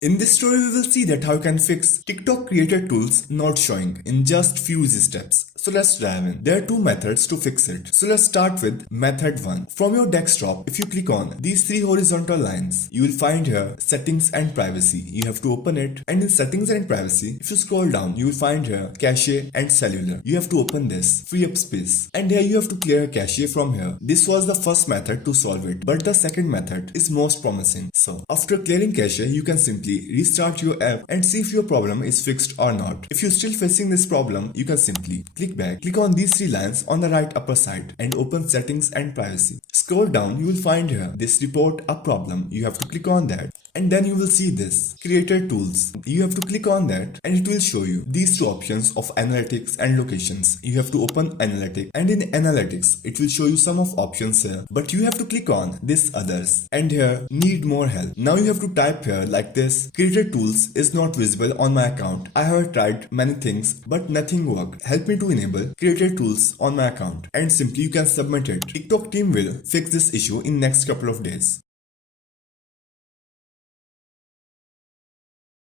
In this tutorial, we will see that how you can fix TikTok creator tools not showing in just few easy steps. So let's dive in. There are two methods to fix it. So let's start with method 1. From your desktop, if you click on these three horizontal lines, you will find here settings and privacy. You have to open it, and in settings and privacy, if you scroll down, you will find here cache and cellular. You have to open this, free up space, and here you have to clear a cache from here. This was the first method to solve it, but the second method is most promising. So after clearing cache, you can simply restart your app and see if your problem is fixed or not. If you're still facing this problem, you can simply click back, click on these three lines on the right upper side and open settings and privacy. Scroll down, you will find here this report a problem. You have to click on that, and then you will see this creator tools. You have to click on that and it will show you these two options of analytics and locations. You have to open analytics, and in analytics it will show you some of options here, but you have to click on this others, and here need more help. Now you have to type here like this: creator tools is not visible on my account. I have tried many things but nothing worked. Help me to enable creator tools on my account, and simply you can submit it. TikTok team will fix this issue in next couple of days.